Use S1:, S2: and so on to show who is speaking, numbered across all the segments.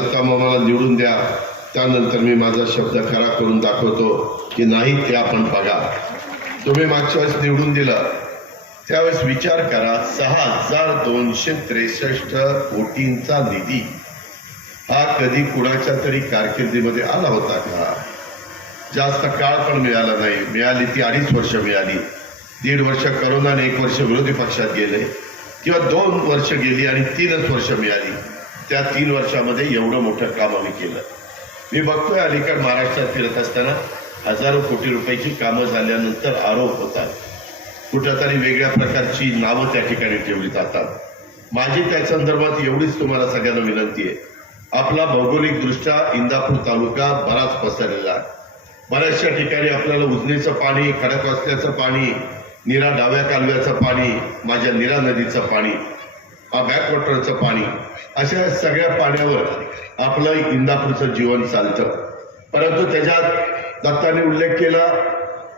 S1: दत्ता मामाला निवडून द्या. त्यानंतर मी माझा शब्द खरा करून दाखवतो की नाही ते आपण बघा. तुम्ही मागच्या वेळेस निवडून दिलं. त्यावेळेस विचार करा सहा हजार दोनशे त्रेसष्ट कोटींचा निधी हा कधी कुणाच्या तरी कारकिर्दीमध्ये आला होता का? जास्त काळ पण मिळाला नाही. मिळाली ती अडीच वर्ष मिळाली. दीड वर्ष करोना आणि एक वर्ष विरोधी पक्षात गेले. किंवा दोन वर्ष गेली आणि तीनच वर्ष मिळाली. त्या तीन वर्षामध्ये एवढं मोठं काम आम्ही केलं. मी बघतोय अलीकड महाराष्ट्रात फिरत असताना हजारो कोटी रुपयाची कामं झाल्यानंतर आरोप होतात. कुठंतरी वेगळ्या प्रकारची नावं त्या ठिकाणी ठेवली जातात. माझी त्या संदर्भात एवढीच तुम्हाला सगळ्यांना विनंती आहे. आपला भौगोलिकदृष्ट्या इंदापूर तालुका बराच पसरलेला आहे. बऱ्याचशा ठिकाणी आपल्याला उजनीचं पाणी खडकवासल्याचं पाणी निरा डाव्या कालव्याचं पाणी माझ्या निरा नदीचं पाणी बॅकवॉटरचं पाणी अशा सगळ्या पाण्यावर आपलं इंदापूरचं जीवन चालतं. परंतु त्याच्यात दत्ताने उल्लेख केला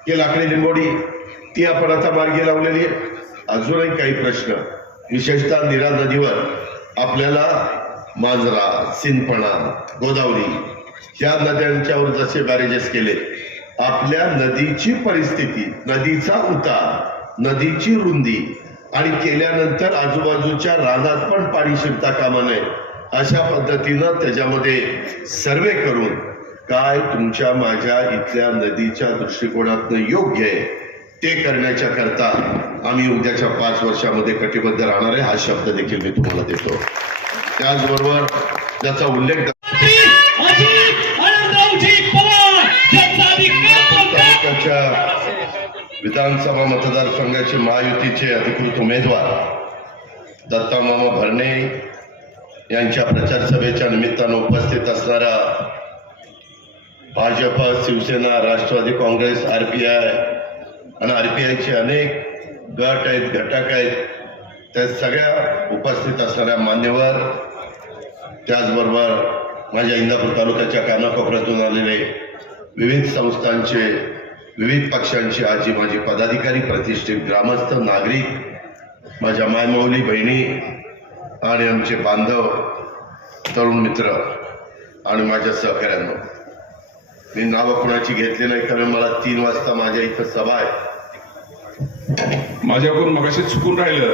S1: की लाकडी लिंबोडी ती आपण आता मार्गी लावलेली आहे. अजूनही काही प्रश्न. विशेषतः निरा नदीवर आपल्याला मांजरा सिंदपणा गोदावरी ह्या नद्यांच्यावर जसे बॅरेजेस केले आपल्या नदीची परिस्थिती नदीचा उतार नदीची रुंदी आणि केल्यानंतर आजूबाजूच्या रानात पण पाणी शिरता कामा नये. अशा पद्धतीनं त्याच्यामध्ये सर्वे करून काय तुमच्या माझ्या इथल्या नदीच्या दृष्टिकोनातनं योग्य आहे ते करण्याच्या करता आम्ही उद्याच्या पाच वर्षामध्ये कटिबद्ध राहणार आहे हा शब्द देखील मी तुम्हाला देतो. त्याचबरोबर त्याचा उल्लेख विधानसभा मतदारसंघाचे महायुतीचे अधिकृत उमेदवार दत्तामामा भरणे यांच्या प्रचार सभेच्या निमित्तानं उपस्थित असणारा Bhajap Shivsena Rashtrawadi Congress R P I आणि आर पी आयचे अनेक गट आहेत घटक आहेत. त्या सगळ्या उपस्थित असणाऱ्या मान्यवर त्याचबरोबर माझ्या इंदापूर तालुक्याच्या कानाकोपऱ्यातून आलेले विविध संस्थांचे विविध पक्षांचे आजी माझी पदाधिकारी प्रतिष्ठित ग्रामस्थ नागरिक माझ्या मायमौली बहिणी आणि आमचे बांधव तरुण मित्र आणि माझ्या सहकाऱ्यांनो. मी नावं कोणाची घेतली नाही कारण मला तीन वाजता माझ्या इथं सभा आहे.
S2: माझ्याकडून मगाशी चुकून राहिलं.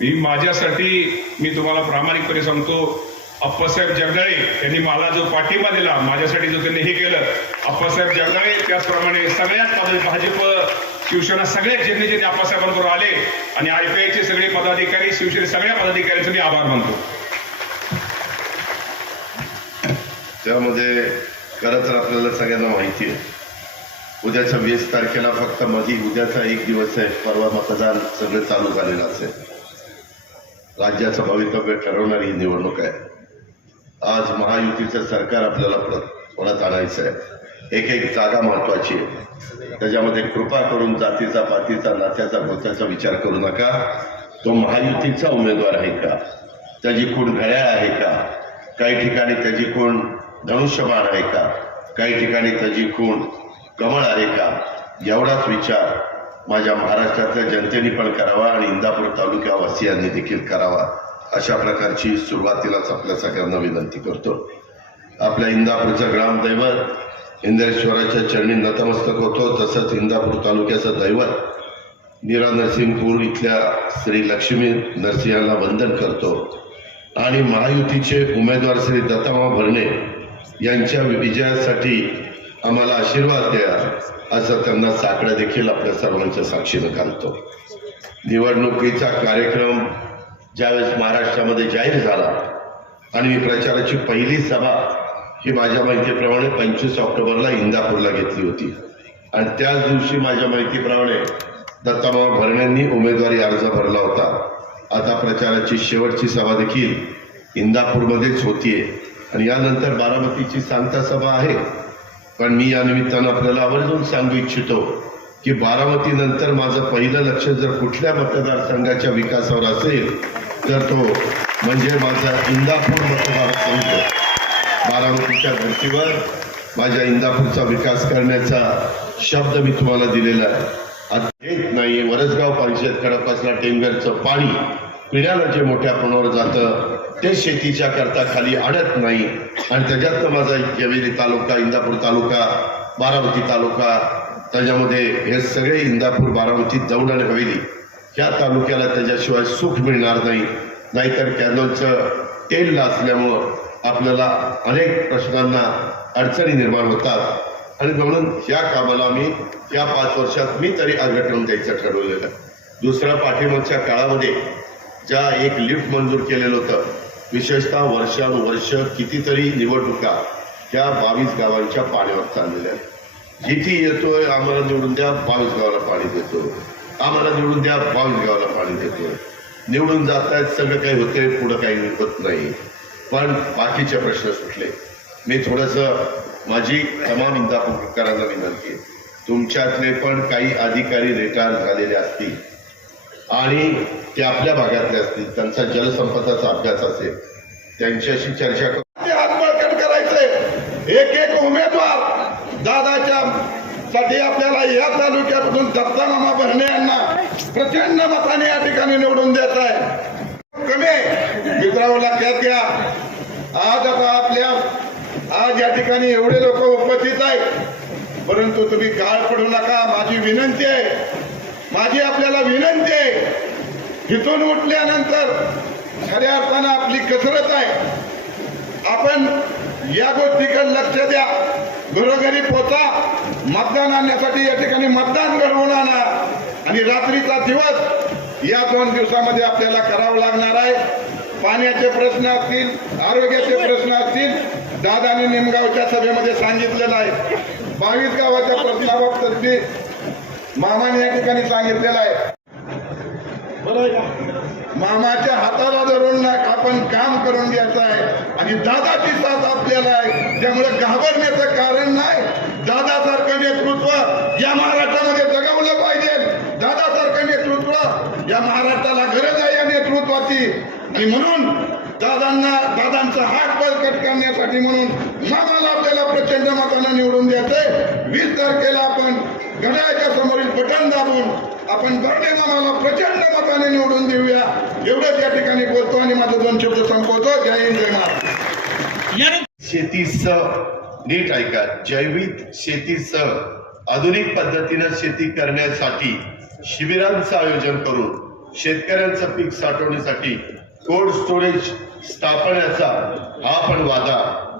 S2: मी माझ्यासाठी मी तुम्हाला प्रामाणिकपणे सांगतो अप्पासाहेब जगदाळे यांनी मला जो पाठिंबा दिला माझ्यासाठी जो त्यांनी हे केलं अप्पासाहेब जगदाळे त्याचप्रमाणे सगळ्यात माझं भाजप शिवसेना सगळे ज्यांनी ज्यांनी अप्पासाहेबांबरोबर आले आणि आयपीआयचे सगळे पदाधिकारी शिवसेने सगळ्या पदाधिकाऱ्यांचे मी आभार मानतो.
S1: त्यामध्ये खरं तर आपल्याला सगळ्यांना माहिती आहे. उद्याच्या वीस तारखेला फक्त मधी उद्याचा एक दिवस आहे. परवा मतदान सगळं चालू झालेलं असेल. राज्याचं भवितव्य ठरवणारी ही निवडणूक आहे. आज महायुतीचं सरकार आपल्याला परत आणायचं आहे एक एक जागा महत्वाची आहे. त्याच्यामध्ये कृपा करून जातीचा पातीचा नात्याचा गोत्याचा विचार करू नका. तो महायुतीचा उमेदवार आहे का? त्याची कोण घड्याळ आहे का? काही ठिकाणी त्याची कोण धनुष्यबाण आहे का? काही ठिकाणी त्याची कोण कमळ आहे का? एवढाच विचार माझ्या महाराष्ट्रातल्या जनतेने पण करावा आणि इंदापूर तालुक्या वासियांनी देखील करावा. अशा प्रकारची सुरुवातीलाच आपल्या सगळ्यांना विनंती करतो. आपल्या इंदापूरचं ग्रामदैवत इंद्रेश्वराच्या चरणी नतमस्तक होतो तसंच इंदापूर तालुक्याचं दैवत निरा नरसिंहपूर इथल्या श्री लक्ष्मी नरसिंहाला वंदन करतो. आणि महायुतीचे उमेदवार श्री दत्तामा भरणे यांच्या विजयासाठी आम्हाला आशीर्वाद द्या असं त्यांना साकडं देखील आपल्या सर्वांच्या साक्षीनं घालतो. निवडणुकीचा कार्यक्रम ज्यावेळेस महाराष्ट्रामध्ये जाहीर झाला आणि मी प्रचाराची पहिली सभा ही माझ्या माहितीप्रमाणे पंचवीस ऑक्टोबरला इंदापूरला घेतली होती. आणि त्याच दिवशी माझ्या माहितीप्रमाणे दत्तामामा भरणेंनी उमेदवारी अर्ज भरला होता. आता प्रचाराची शेवटची सभा देखील इंदापूरमध्येच होतीये. आणि यानंतर बारामतीची सांगता सभा आहे. पण मी या निमित्तानं आपल्याला आवर्जून सांगू इच्छितो की बारामतीनंतर माझं पहिलं लक्ष जर कुठल्या मतदारसंघाच्या विकासावर असेल तर तो म्हणजे माझा इंदापूर मतदारसंघ बारामतीच्या धर्तीवर माझ्या इंदापूरचा विकास करण्याचा शब्द मी तुम्हाला दिलेला आहे. आता नाही वरसगाव परिषद कडपासला टेंगरचं पाणी पिण्याला जे मोठ्या प्रमाणावर जातं ते शेतीच्या करता खाली आणत नाही. आणि त्याच्यातनं माझा जवेरी तालुका इंदापूर तालुका बारामती तालुका त्याच्यामध्ये हे सगळे इंदापूर बारामती जाऊन आणि हवेली ह्या तालुक्याला त्याच्याशिवाय सुख मिळणार नाही. नाहीतर कॅनलचं तेल असल्यामुळं आपल्याला अनेक प्रश्नांना अडचणी निर्माण होतात. आणि म्हणून या कामाला मी या पाच वर्षात मी तरी अघटन द्यायचं ठरवलेलं दुसऱ्या पाठिंबाच्या काळामध्ये ज्या एक लिफ्ट मंजूर केलेलं होतं विशेषतः वर्षानुवर्ष कितीतरी निवडणुका त्या बावीस गावांच्या पाण्यावर चाललेल्या आहेत. जिथे येतोय आम्हाला निवडून द्या बावीस गावाला पाणी देतो आम्हाला निवडून द्या बावीस गावाला पाणी देतोय. निवडून जात आहेत सगळं काही होतंय पुढं काही होत नाही. पण बाकीचे प्रश्न सुटले. मी थोडंसं माझी तमाम इंदापूरकरांना विनंती आहे. तुमच्यातले पण काही अधिकारी रिटायर झालेले असतील आणि ते आपल्या भागातले असतील त्यांचा जलसंपदाचा अभ्यास असेल त्यांच्याशी चर्चा करून
S3: ते करायचंय. एक एक उमेदवार दादाच्या साठी आपल्या या तालुक्यापासून दत्ता मामा भरणे यांना प्रचंड मताने या ठिकाणी निवडून देत आहे. कमी मित्रांनो लक्षात घ्या. आज आता आपल्या आज या ठिकाणी एवढे लोक उपस्थित आहेत. परंतु तुम्ही काळ पडू नका. माझी विनंती आहे. माझी आपल्याला विनंती आहे. इथून उठल्यानंतर खऱ्या अर्थानं आपली कसरत आहे. आपण या गोष्टीकडे लक्ष द्या. घरोघरी पोचा मतदान आणण्यासाठी या ठिकाणी मतदान घडवून आणा. आणि रात्रीचा दिवस या दोन दिवसामध्ये आपल्याला करावं लागणार आहे. पाण्याचे प्रश्न असतील आरोग्याचे प्रश्न असतील दादाने निमगावच्या सभेमध्ये सांगितलेलं आहे बावीस गावाच्या प्रश्नाबाबत मामाने या ठिकाणी सांगितलेलं आहे? मामाच्या हाताला धरून ना आपण काम करून द्यायचं आहे. आणि दादाची साथ आपल्याला. आहे त्यामुळे घाबरण्याचं कारण नाही. दादासारखं नेतृत्व या महाराष्ट्रामध्ये जगवलं पाहिजे. दादासारखं नेतृत्व या महाराष्ट्राला गरज आहे या नेतृत्वाची. आणि म्हणून दादांना दादांचा हात बळकट करण्यासाठी म्हणून मामाला आपल्याला प्रचंड मतानं निवडून द्यायचंय. वीस तारखेला आपण घड्याळच्या समोरील बटन दाबून आपण बर्डे मामाला प्रचंड मताने निवडून देऊया. एवढंच या ठिकाणी बोलतो आणि माझं दोन शब्द संपवतो. जय हिंद जय महाराष्ट्र.
S4: यानंतर
S1: नीट ऐका. जैविक शेतीसह आधुनिक पद्धतीनं शेती करण्यासाठी शिबिरांचं आयोजन करून शेतकऱ्यांचं पीक साठवण्यासाठी कोल्ड स्टोरेज स्थापण्याचा हा पण वादा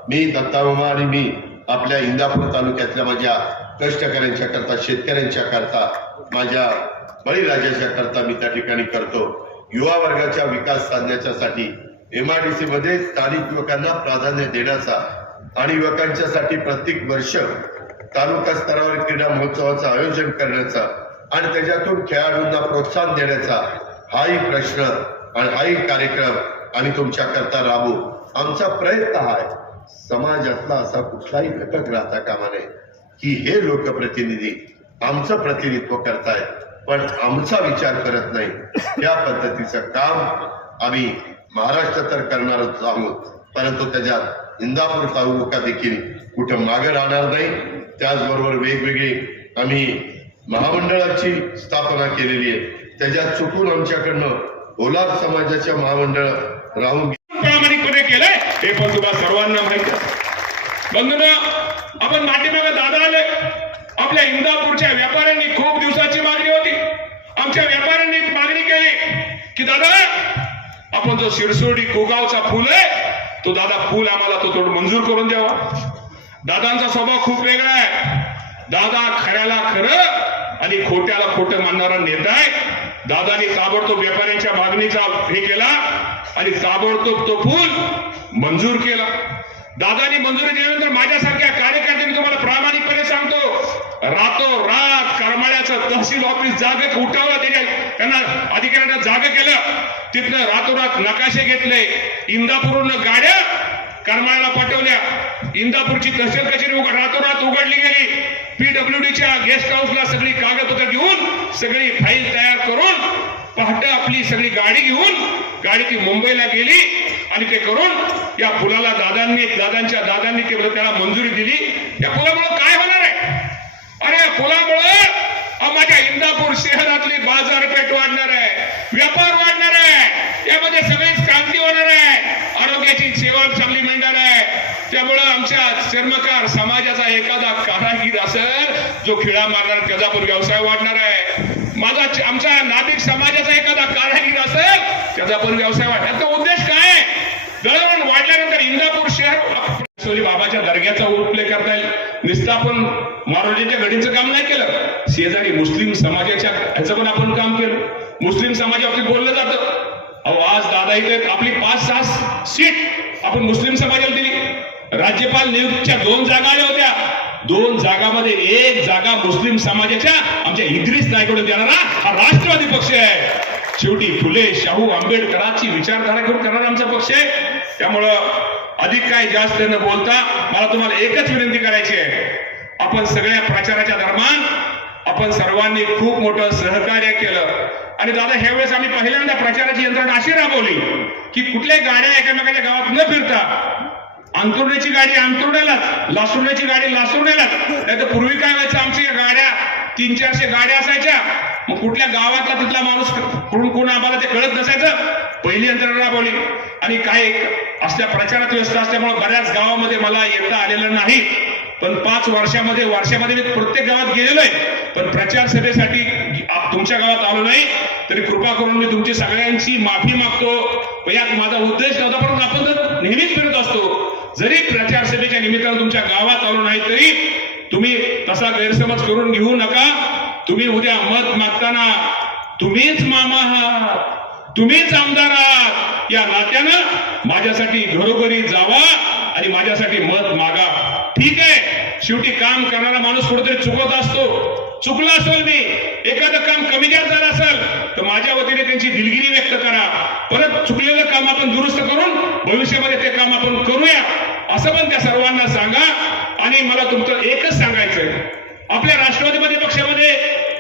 S1: मी दत्तामामा आणि मी आपल्या इंदापूर तालुक्यातल्या माझ्या कष्टकऱ्यांच्या करता शेतकऱ्यांच्या करता माझ्या बळीराजाच्या करता मी त्या ठिकाणी करतो. युवा वर्गाच्या विकास साधण्याच्यासाठी एमआरडीसी मध्ये स्थानिक युवकांना प्राधान्य देण्याचा आणि युवकांच्यासाठी प्रत्येक वर्ष तालुका स्तरावर क्रीडा महोत्सवाचं आयोजन करण्याचा आणि त्याच्यातून खेळाडूंना प्रोत्साहन देण्याचा हाही प्रश्न आणि हाही कार्यक्रम आणि तुमच्या करता राबू आमचा प्रयत्न हा आहे. समाजातला असा कुठलाही घटक राहता कामा नये. की हे लोकप्रतिनिधी आमचं प्रतिनिधित्व करतायत. पण आमचा विचार करत नाही. त्या पद्धतीचं काम आम्ही महाराष्ट्र तर करणारच आहोत. परंतु त्याच्यात इंदापूर तालुका देखील कुठं मागे राहणार नाही. त्याचबरोबर वेगवेगळे आम्ही महामंडळाची स्थापना केलेली आहे. त्याच्यात चुकून आमच्याकडनं ओलार समाजाच्या महामंडळ राहून
S2: प्रामाणिकपणे केलंय हे पण तुम्हाला सर्वांना माहीत बंधन आपण पाठीमागे दादा आले. आपल्या इंदापूरच्या व्यापाऱ्यांनी खूप दिवसाची मागणी होती. आमच्या व्यापाऱ्यांनी मागणी केली की दादा आपण जो शिरसोडी कोगावचा फुल आहे तो दादा फुल आम्हाला तो थोडं मंजूर करून द्यावा. दादांचा स्वभाव खूप वेगळा आहे. दादा खऱ्याला खरं आणि खोट्याला खोटं मानणारा नेता आहे. दादानी ताबडतोब व्यापाऱ्यांच्या मागणीचा हे केला आणि ताबडतोब तो पूल मंजूर केला. दादानी मंजुरी दिल्यानंतर माझ्यासारख्या कार्यकर्त्यांनी तुम्हाला प्रामाणिकपणे सांगतो रातोरात करमाळ्याचं तहसील ऑफिस जाग उठवलं त्याच्या त्यांना अधिकाऱ्यांना जागे केलं. तिथनं रातोरात नकाशे घेतले. इंदापूरून गाड्या करमाळ्याला पाठवल्या. इंदापूरची तहसील कचेरी रातोरात उघडली गेली. पीडब्ल्यूडीच्या गेस्ट हाऊसला सगळी कागदपत्र घेऊन सगळी फाईल तयार करून पहाटे आपली सगळी गाडी घेऊन गाडी ती मुंबईला गेली आणि ते करून या पुलाला दादांनी दादांच्या दादांनी ते त्याला मंजुरी दिली. या पुलामुळे काय होणार आहे? आणि या पुलामुळं माझ्या इंदापूर शहरातली बाजारपेठ वाढणार आहे व्यापार वाढणार आहे यामध्ये सगळीच क्रांती होणार आहे आरोग्याची सेवा चांगली मिळणार आहे. त्यामुळं आमच्या चर्मकार समाजाचा एखादा कारागीर असेल जो खिळा मारणार त्याचा पण व्यवसाय वाढणार आहे. माझा आमच्या नाभिक समाजाचा एखादा कारागीर असेल त्याचा पण व्यवसाय वाढणार. त्याचा उद्देश काय? दळण दळणवळण सोली बाबाच्या दर्ग्याचा उपयोग करता येईल. नुसतं आपण मारोजीच्या घडीचं काम नाही केलं. शेजारी मुस्लिम समाजाच्या ह्याचं पण आपण काम केलं. मुस्लिम समाजाबाबतीत बोललं जातं. अहो आज दादा इथे आपली पाच सहा सीट आपण मुस्लिम समाजाला दिली. राज्यपाल नियुक्तीच्या दोन जागा आल्या होत्या. दोन जागामध्ये एक जागा मुस्लिम समाजाच्या आमच्या इद्रिस नायकडे देणारा हा राष्ट्रवादी पक्ष आहे. शेवटी फुले शाहू आंबेडकरांची विचारधारा घेऊन करणारा आमचा पक्ष आहे. त्यामुळं अधिक काय जास्त न बोलता मला तुम्हाला एकच विनंती करायची आहे. आपण सगळ्या प्रचाराच्या दरम्यान आपण सर्वांनी खूप मोठं सहकार्य केलं. आणि दादा ह्यावेळेस आम्ही पहिल्यांदा प्रचाराची यंत्रणा अशी राबवली की कुठल्याही गाड्या एकामेकाच्या गावात न फिरता अंतुर्ण्याची गाडी अंतुर्ण्यालाच लासुरण्याची गाडी लासुरण्यालाच. नाही तर पूर्वी काय व्हायचं? आमची गाड्या तीन चारशे गाड्या असायच्या. कुठल्या गावातला तिथला माणूस कोण कोण आम्हाला ते कळत नसायचं? पहिली यंत्रणा राबवली. आणि काय असल्या प्रचारात व्यस्त असल्यामुळे बऱ्याच गावामध्ये मला येता आलेलं नाही. पण पाच वर्षामध्ये वर्षामध्ये मी प्रत्येक गावात गेलेलो आहे. पण प्रचार सभेसाठी तुमच्या गावात आलो नाही. तरी कृपा करून मी तुमची सगळ्यांची माफी मागतो. यात माझा उद्देश नव्हता पण आपण तर नेहमीच फिरत असतो. जरी प्रचार सभेच्या निमित्तानं तुमच्या गावात आलो नाही तरी तुम्ही तसा गैरसमज करून घेऊ नका. तुम्ही उद्या मत मागताना तुम्हीच मामा आहात तुम्हीच आमदार आहात. या नात्यानं माझ्यासाठी घरोघरी जावा आणि माझ्यासाठी मत मागा. ठीक आहे शेवटी काम करणारा माणूस कुठेतरी चुकत असतो. चुकला असेल मी एखादं काम कमी जास्त झालं असेल तर माझ्या वतीने त्यांची दिलगिरी व्यक्त करा. परत चुकलेलं काम आपण दुरुस्त करून भविष्यामध्ये ते काम आपण करूया. असं पण त्या सर्वांना सांगा आणि मला तुमचं एकच सांगायचंय. आपल्या राष्ट्रवादीमध्ये पक्षामध्ये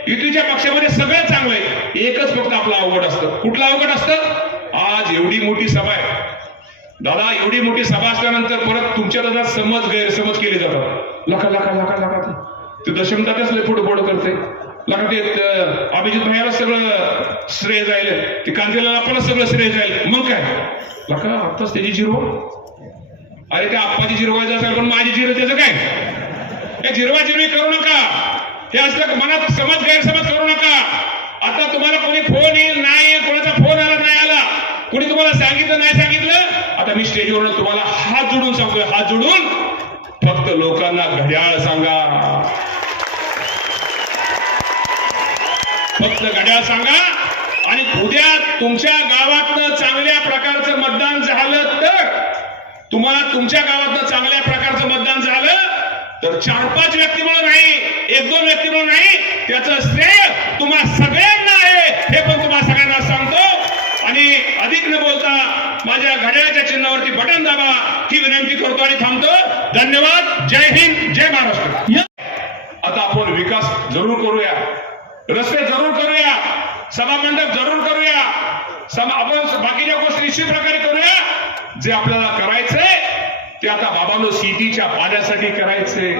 S2: युतीच्या पक्षामध्ये सगळं चांगलं आहे. एकच फक्त आपलं अवघड असतं. कुठलं अवघड असतं? आज एवढी मोठी सभा आहे. दादा एवढी मोठी सभा असल्यानंतर परत तुमच्या दादा समज गैरसमज केले जातात. लखा लखा लखा लखा ते दशमतातच लय पुढे करते. लखा ते अभिजित भैयाला सगळं श्रेय जाईल. ते कांदेला पण सगळं श्रेय जाईल. मग काय? लखा आत्ताच त्याची झिरो. अरे त्या आप्पाची जिरो व्हायचं असेल पण माझी जिरो त्याचं काय? हे जिरवाजिरवी करू नका. हे असलं मनात समज गैरसमज करू नका. आता तुम्हाला कोणी फोन येईल नाही येईल कोणाचा फोन आला नाही आला. कोणी तुम्हाला सांगितलं नाही सांगितलं? आता मी स्टेजवर तुम्हाला हात जोडून सांगतोय हात जोडून फक्त लोकांना घड्याळ सांगा. फक्त घड्याळ सांगा. आणि उद्या तुमच्या गावातनं चांगल्या प्रकारचं मतदान झालं तर तुम्हाला तुमच्या गावातनं चांगल्या प्रकार तर चार पाच व्यक्तीमुळे नाही एक दोन व्यक्तीमुळे नाही त्याचं श्रेय तुम्हा सगळ्यांना आहे हे पण तुम्हाला सगळ्यांना सांगतो. आणि अधिक न बोलता माझ्या घड्याळ्याच्या चिन्हावरती बटन दाबा ही विनंती करतो आणि थांबतो. धन्यवाद. जय हिंद जय महाराष्ट्र. आता आपण विकास जरूर करूया. रस्ते जरूर करूया. सभामंडप जरूर करूया. सभा आपण बाकीच्या गोष्टी निश्चित प्रकारे करूया. जे आपल्याला करायचंय ते आता बाबांनो शेतीच्या पाण्यासाठी करायचे.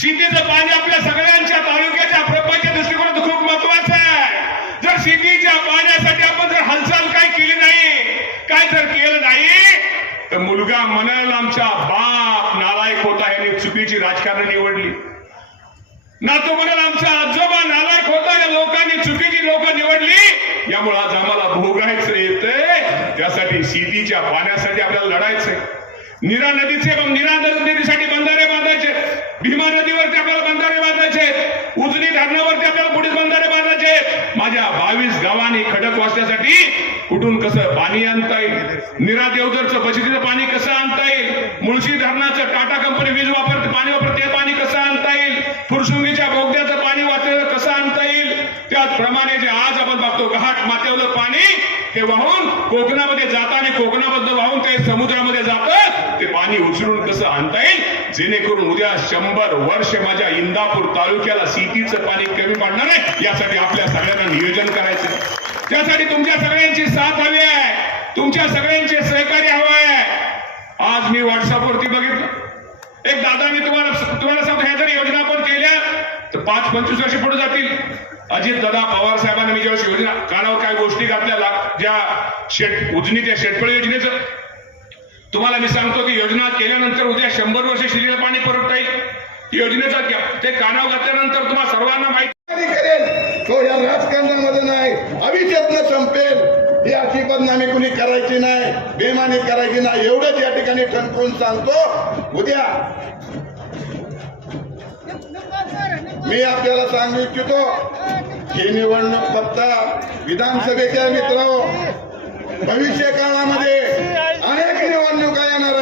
S2: शेतीचं पाणी आपल्या सगळ्यांच्या तालुक्याच्या प्रपंच्या दृष्टिकोनात खूप महत्वाचं आहे. जर शेतीच्या पाण्यासाठी आपण जर हालचाल काय केली नाही काय जर केलं नाही तर मुलगा म्हणाल आमच्या बाप नालायक होता याने चुकीची राजकारण निवडली. ना तो म्हणाल आमचा आजोबा नालायक होता या लोकांनी चुकीची लोक निवडली. यामुळे आज आम्हाला भोगायचं येतंय. त्यासाठी शेतीच्या पाण्यासाठी आपल्याला लढायचंय. निरा नदीचे निरा नदीसाठी बंधारे बांधायचे. भीमा नदीवरती आपल्याला बंधारे बांधायचे. उजनी धरणावरती आपल्याला पुढील बंधारे बांधायचे. माझ्या बावीस गावांनी खडक वाचण्यासाठी कुठून कसं पाणी आणता येईल? निरा देवदरचं बचतीचं पाणी कसं आणता येईल? मुळशी धरणाचं टाटा कंपनी वीज वापरते पाणी वापरते ते पाणी कसं आणता येईल? फुरसुंगीच्या बोगद्याचं पाणी वाचलेलं कसं आणता येईल? त्याचप्रमाणे जे आज आपण बघतो घाट मातेवलं पाणी हे वाहून कोकणामध्ये जाताना कोकणाबद्दल वाहून ते समुद्रामध्ये जातं. ते पाणी उचलून कसं आणता येईल? जेणेकरून उद्या शंभर वर्ष माझ्या इंदापूर तालुक्याला शेतीचं पाणी कमी पडणार आहे यासाठी आपल्या सगळ्यांना नियोजन करायचं. त्यासाठी तुमच्या सगळ्यांची साथ हवी आहे. तुमच्या सगळ्यांचे सहकार्य हवं आहे. आज मी व्हॉट्सअपवरती बघितलं. एक दादा मी तुम्हाला तुम्हाला सांगतो ह्या जर योजना आपण केल्या तर पाच पंचवीस वर्ष पुढे जातील. अजित दादा पवार साहेबांनी मी ज्यावेळेस योजना कानावर काय गोष्टी घातल्या ज्या शेट उजनी त्या शेतपळी योजनेचं तुम्हाला मी सांगतो की योजना केल्यानंतर उद्या शंभर वर्ष शिरीला पाणी पुरवठा योजनेचा घ्या- ते कानावर घातल्यानंतर तुम्हाला सर्वांना माहिती
S3: करेल. तो या राजकारणामध्ये नाही. अविषेतनं संपेल. ही अशी बदनामी कुणी करायची नाही. बेमानी करायची नाही. एवढंच या ठिकाणी ठणकून सांगतो. उद्या मी आपल्याला सांगू इच्छितो ही निवडणूक फक्त विधानसभेच्या मित्र भविष्य काळामध्ये अनेक निवडणुका येणार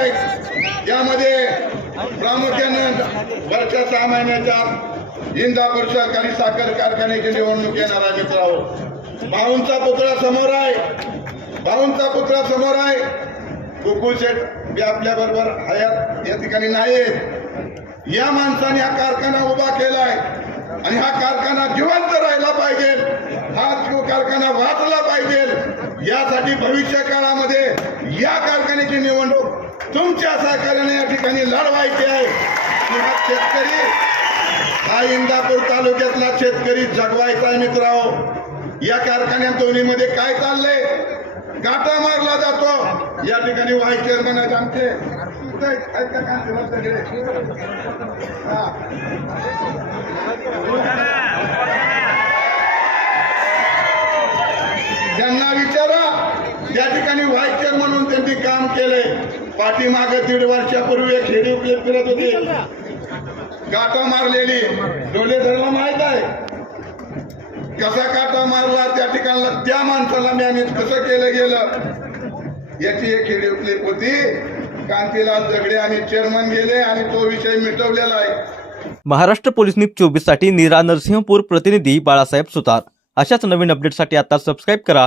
S3: आहेत यामध्ये प्रामुख्यानं वरच्या सहा महिन्याच्या आत परिषद आणि साखर कारखान्याची निवडणूक येणार आहे मित्रांनो. भाऊंचा पुतळा समोर आहे. भाऊंचा पुतळा समोर आहे. गोकुळ शेठ बी आपल्या बरोबर हयात या ठिकाणी नाही या माणसाने हा कारखाना उभा केलाय आणि हा कारखाना जिवंत राहिला पाहिजे. हा कारखाना वाचला पाहिजे. यासाठी भविष्य काळामध्ये या कारखान्याची निवडणूक तुमच्या सहकार्याने या ठिकाणी लढवायचे आहे. हा शेतकरी हा इंदापूर तालुक्यातला शेतकरी जगवायचा आहे मित्रांनो. या कारखान्या दोन्हीमध्ये काय चाललंय? गाठा मारला जातो. या ठिकाणी व्हाईस चेअरमन आहेत आमचे. इथं त्यांना विचारा. या ठिकाणी व्हाईस चेअरमन म्हणून त्यांनी काम केलंय. पाठीमागे दीड वर्षापूर्वी खेडी फिरत होती. गाठा मारलेली. डोले धरला माहीत आहे. कसा काटा मारला त्या ठिकाणला त्या माणसाला मॅनेज कसं केलं गेलं याची एक खेडी क्लिप होती. कांतीलाल दगडे आणि चेअरमन गेले आणि तो विषय मिटवलेला आहे.
S5: महाराष्ट्र पोलीस न्यूज चोवीससाठी नीरा नरसिंहपूर प्रतिनिधी बाळासाहेब सुतार. अशाच नवीन अपडेटसाठी आता सबस्क्राईब करा.